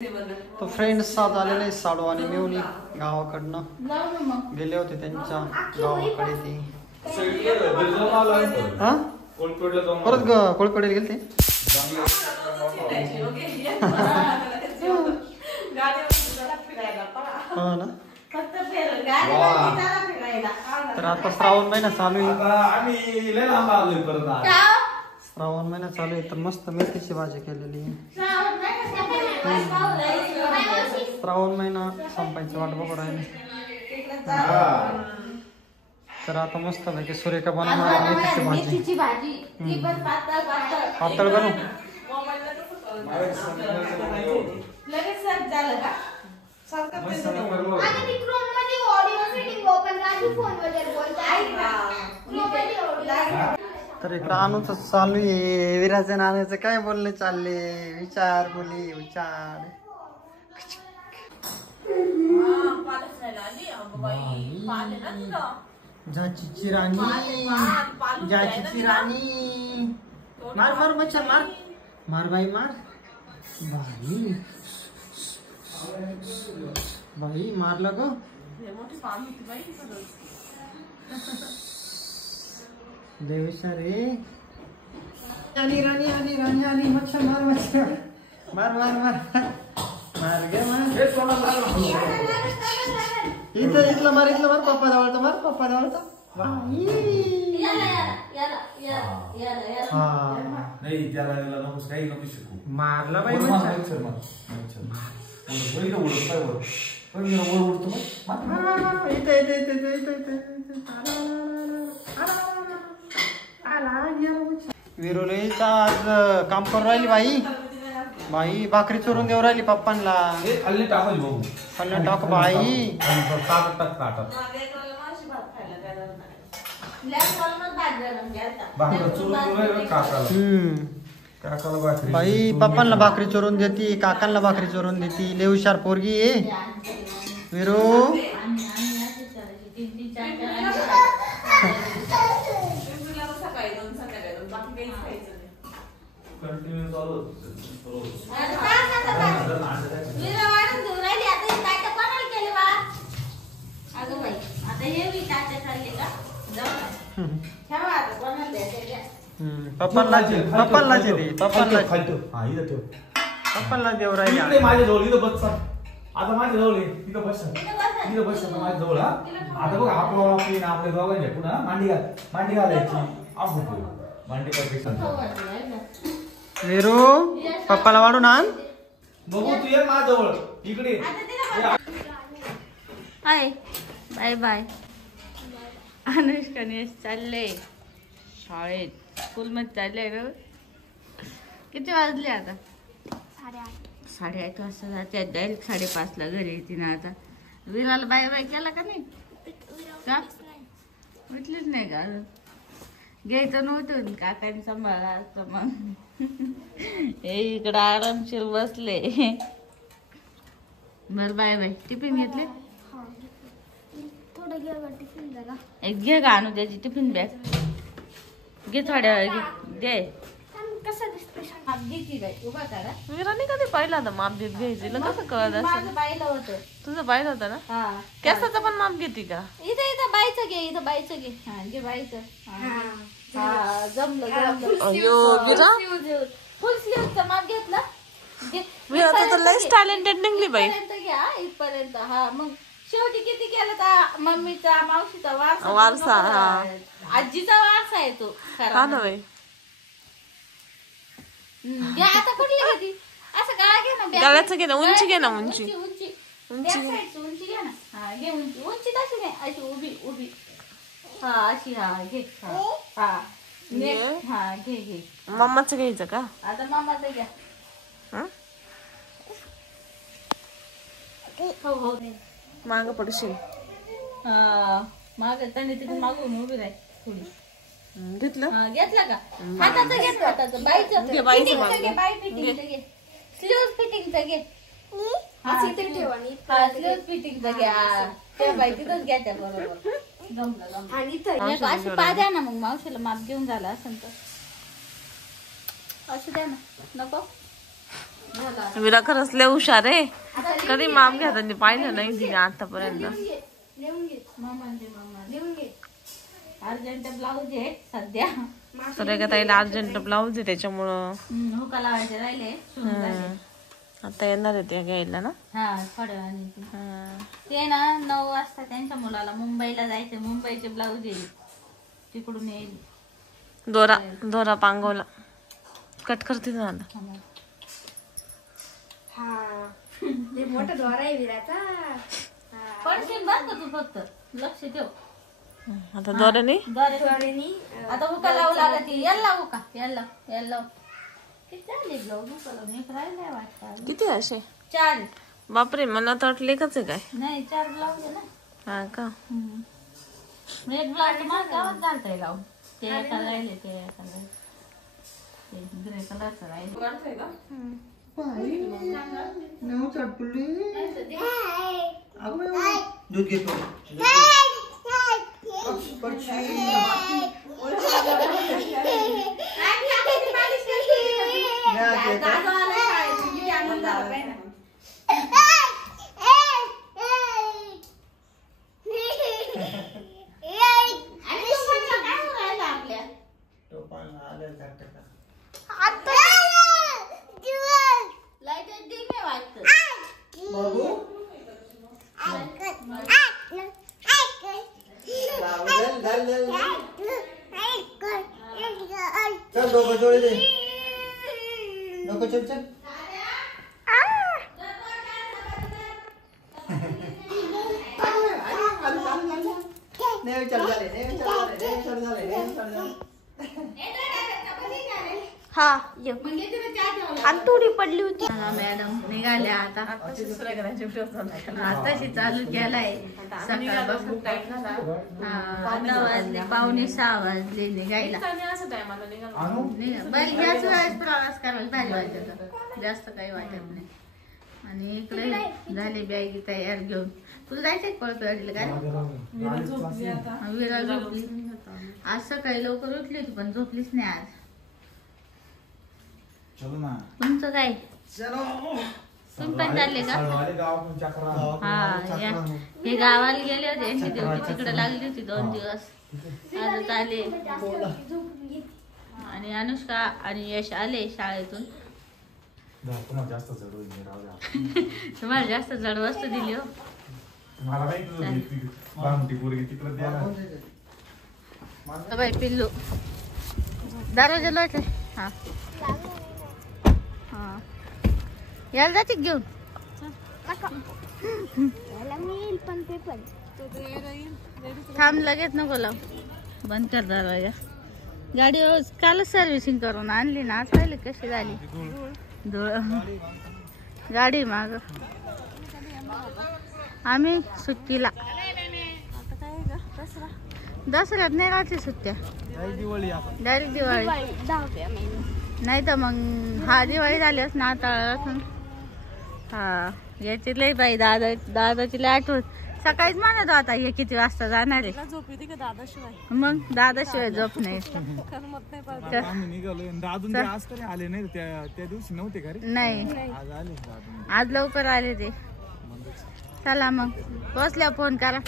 तो फ्रेंड्स साथ आलेले साडू आणि मेवणी गावाकडनं गेले होते त्यांच्या गावाकडे ती परत कोळपेडे गेले ते हो ना तर आता श्रावण महिना चालू आहे श्रावण महिना चालू आहे तर मस्त मेथीची भाजी केलेली आहे श्रावण महिना संपायची वाट बघू राहिले तर आता मस्त पैकी सुरेखा बनवणार मेथीची भाजी पातळ बनवू तर इकडं आणूच चालू आहे विराचे नाण्याचं काय बोलणे चालले विचार बोली विचार जाची राणी मार मार मच्छर मार मार बाई मार बाई मारलं ग देवीशा रे राणी राणी आली राणी आली मच्छर मार मच्छर मार मार मार मार गे मार इथलं मार पप्पा जवळचं मार पप्पा जवळचं मारला बाई विरोलीचा आज काम करून राहिली बाई भाकरी चोरून देऊ राहिली पप्पांना टाक बाई बाई पप्पांना भाकरी चोरून देती काकांना भाकरी चोरून देती लय हुशार पोरगी आहे विरो पप्पांना देऊ राहिली माझ्या जवळ इथं बस आता माझ्या जवळ इथं बस माझ्या जवळ आता बघ आपल्या दोघांच्या पुन्हा मांडी घालायची मांडी वेरू पप्पाला वाढून आण बघू तू ये माझ्या जवळ इकडे बाय बाय अनुष्का चालले शाळेत स्कूल मध्ये चालले ना किती वाजले आता 8:30 वाजता जाते डायरेक्ट 5:30 ला घरी येते ना आता विराला बाय बाय केला का नाही का म्हटलीच नाही का घ्यायचं नव्हतं काकाने सांभाळला असतं मग हे इकडं आरामशीर बसले बर बाय बाय टिफिन घेतले एक घे का आणू त्याची टिफिन बॅग घे थोड्या वेळ घे विराने कधी पाहिलं होतं माप घेत घ्यायची कसं कळत असं पाहिलं होतं तुझं पाहिलं होतं ना केसाचं पण माप घेते का इथं बाईचं घे इथं बाईचं घे घे बाईचं जमलं फुल स्लीवचं माप घेतलं टॅलेंटेड निघली बाई घ्या इथपर्यंत हा मग शेवटी किती केलं तर मम्मीचा मावशीचा वारसा आजीचा वारसा आहे तो आता कुठली घेती असं काय घे ना गळ्याचं घे ना उंची घे ना उंची उंची उंची घे ना हा घे उंची उंची तशी नाही अशी उभी हा अशी हा घे हा घे मम्माचं घ्यायचं का आता मम्माचं घ्या हो माग पडशील माग त्याने तिथे मागून उभी राह थोडी घेतलं घेतला का हाताचं घेतलं हाताचं बाईचं बाई फिटिंगचं घे स्लीव्ह फिटिंगचं घे स्लीव्ह फिटिंगचं घ्या त्या बाई तिथंच घ्या त्या बरोबर अशी पा द्या ना मग मावशीला माप घेऊन झाला असं तर असं द्या ना नको विरा खरंच लय हुशार आहे. कधी माप घेताना पाहिलं नाही तिने आतापर्यंत. अर्जंट ब्लाऊज आहे सध्या. तर एका ताईला अर्जंट ब्लाऊज आहे त्याच्यामुळं हुका लावायचे राहिले. आता येणार आहे ते घ्यायला ना. हा थोड्या वेळाने ते ना 9 वाजता त्यांच्या मुलाला मुंबईला जायचं. मुंबईचे ब्लाऊज येईल तिकडून येईल. दोरा पांगवला कट करते ना आता. मोठा दोरा आहे विराचा. पडशील बघ तू फक्त लक्ष ठेव. आता दोऱ्याने आता हुका लावू लागत. याला हुका याला याला किती झाले ब्लाऊज हुका लावून? एक राहिलाय वाटतं. किती असे? 4. बापरे मला तर वाटलं एकच आहे काय. नाही 4 ब्लाऊज आहे ना. हा का. एक ब्लाऊज मला गावात घालता येईल लावून. ते एका राहिले ते एका राहिले. ते ग्रे कलरचं राहिले. दूध घेतो. चल डोकं जोडे दे. डोकं चल चल. हा आणि थोडी पडली होती. मॅडम निघाल्या आता. आताशी चालू केलाय. सकाळपासून 9 वाजले 5:45 वाजले निघायला. बरं याच वेळेस प्रवास करायला भारी वाटत. जास्त काही वाटत नाही. आणि इकडे झाले बॅगी तयार घेऊन. तुला जायचंय कोळपेवाडीला काय? विरा झोपली. आज सकाळी लवकर उठली होती पण झोपलीच नाही आज. तुमचं काय तुम्ही पण चालले का? हा हे गावाला गेले होते. यांची ड्युटी तिकडे लागली होती 2 दिवस. आज आले. आणि अनुष्का आणि यश आले शाळेतून. तुम्हाला जास्त जड वस्तू दिली हो. बाई पिल्लू दरवाजा लोट. हा हा यायला जाते घेऊन. थांब लगेच नको लाव. बंद कर दरवाजा. गाडी कालच सर्व्हिसिंग करून आणली ना. आज पाहिले कशी झाली धूळ. गाडी माग आम्ही सुट्टीला. दसऱ्यात नाही राहते सुट्ट्या. डायरेक्ट दिवाळी. नाही तर मग हा दिवाळी झाली असं ना आता. हा याची लई बाई दादाची लई आठवण. सकाळीच म्हणत होता हे किती वाजता जाणार आहे. मग दादाशिवाय झोप नाही. नाही आज लवकर आले ते. चला मग पोचल्या फोन करा.